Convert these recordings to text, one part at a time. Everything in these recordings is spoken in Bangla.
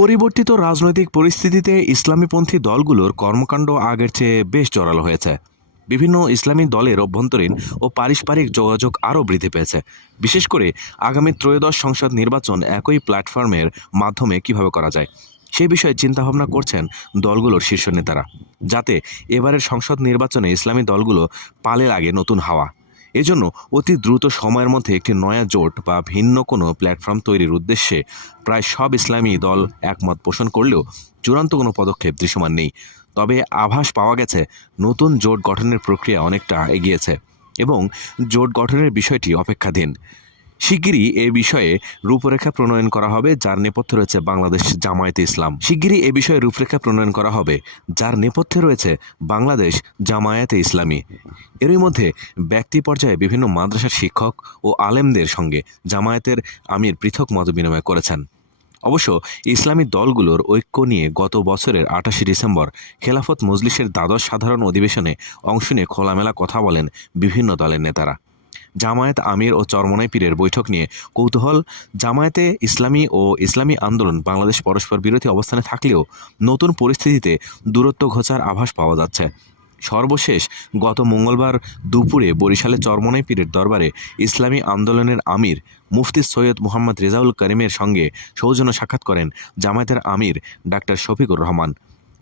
পরিবর্তিত রাজনৈতিক পরিস্থিতিতে ইসলামীপন্থী দলগুলোর কর্মকাণ্ড আগের চেয়ে বেশ জোরালো হয়েছে। বিভিন্ন ইসলামী দলের অভ্যন্তরীণ ও পারস্পরিক যোগাযোগ আরও বৃদ্ধি পেয়েছে। বিশেষ করে আগামী ত্রয়োদশ সংসদ নির্বাচন একই প্ল্যাটফর্মের মাধ্যমে কীভাবে করা যায় সেই বিষয়ে চিন্তাভাবনা করছেন দলগুলোর শীর্ষ নেতারা। যাতে এবারের সংসদ নির্বাচনে ইসলামী দলগুলো পালে লাগে নতুন হাওয়া। এজন্য অতি দ্রুত সময়ের মধ্যে একটি নয়া জোট বা ভিন্ন কোনো প্ল্যাটফর্ম তৈরির উদ্দেশ্যে প্রায় সব ইসলামী দল একমত পোষণ করলেও চূড়ান্ত কোনো পদক্ষেপ দৃশ্যমান নেই। তবে আভাস পাওয়া গেছে, নতুন জোট গঠনের প্রক্রিয়া অনেকটা এগিয়েছে এবং জোট গঠনের বিষয়টি অপেক্ষাধীন। শিগগিরই এ বিষয়ে রূপরেখা প্রণয়ন করা হবে, যার নেপথ্যে রয়েছে বাংলাদেশ জামায়াতে ইসলাম। শিগগিরই এ বিষয়ে রূপরেখা প্রণয়ন করা হবে, যার নেপথ্যে রয়েছে বাংলাদেশ জামায়াতে ইসলামী। এরই মধ্যে ব্যক্তি পর্যায়ে বিভিন্ন মাদ্রাসার শিক্ষক ও আলেমদের সঙ্গে জামায়াতের আমির পৃথক মত বিনিময় করেছেন। অবশ্য ইসলামী দলগুলোর ঐক্য নিয়ে গত বছরের আটাশে ডিসেম্বর খেলাফত মজলিসের দ্বাদশ সাধারণ অধিবেশনে অংশ নিয়ে খোলামেলা কথা বলেন বিভিন্ন দলের নেতারা। জামায়াত আমির ও চরমনাই পীরের বৈঠক নিয়ে কৌতূহল। জামায়াতে ইসলামী ও ইসলামী আন্দোলন বাংলাদেশ পরস্পর বিরোধী অবস্থানে থাকলেও নতুন পরিস্থিতিতে দূরত্ব ঘোচার আভাস পাওয়া যাচ্ছে। সর্বশেষ গত মঙ্গলবার দুপুরে বরিশালে চরমনাই পীরের দরবারে ইসলামী আন্দোলনের আমির মুফতি সৈয়দ মোহাম্মদ রেজাউল করিমের সঙ্গে সৌজন্য সাক্ষাৎ করেন জামায়াতের আমির ডাক্তার শফিকুর রহমান।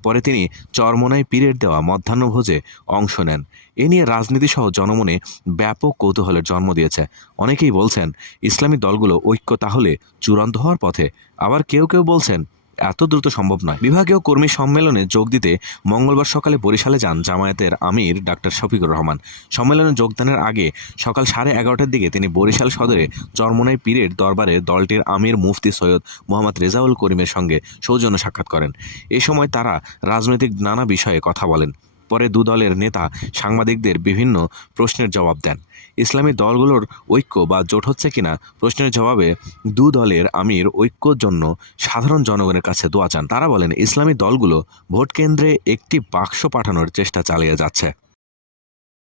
পরে তিনি চরমোনায় পীরের দেওয়া মধ্যাহ্নভোজে অংশ নেন। এ নিয়ে রাজনীতিসহ জনমনে ব্যাপক কৌতূহলের জন্ম দিয়েছে। অনেকেই বলছেন, ইসলামী দলগুলো ঐক্য তাহলে চূড়ান্ত হওয়ার পথে। আবার কেউ কেউ বলছেন এত দ্রুত সম্ভব নয়। বিভাগীয় কর্মী সম্মেলনে যোগ দিতে মঙ্গলবার সকালে বরিশালে যান জামায়াতের আমির ডাক্তার শফিকুর রহমান। সম্মেলনে যোগদানের আগে সকাল সাড়ে এগারোটার দিকে তিনি বরিশাল সদরে চরমনাই পীরের দরবারে দলটির আমির মুফতি সৈয়দ মোহাম্মদ রেজাউল করিমের সঙ্গে সৌজন্য সাক্ষাৎ করেন। এ সময় তারা রাজনৈতিক নানা বিষয়ে কথা বলেন। পরে দু দলের নেতা সাংবাদিকদের বিভিন্ন প্রশ্নের জবাব দেন। ইসলামী দলগুলোর ঐক্য বা জোট হচ্ছে কিনা প্রশ্নের জবাবে দু দলের আমির ঐক্যর জন্য সাধারণ জনগণের কাছে দোয়া চান। তারা বলেন, ইসলামী দলগুলো ভোট কেন্দ্রে একটি বাক্স পাঠানোর চেষ্টা চালিয়ে যাচ্ছে।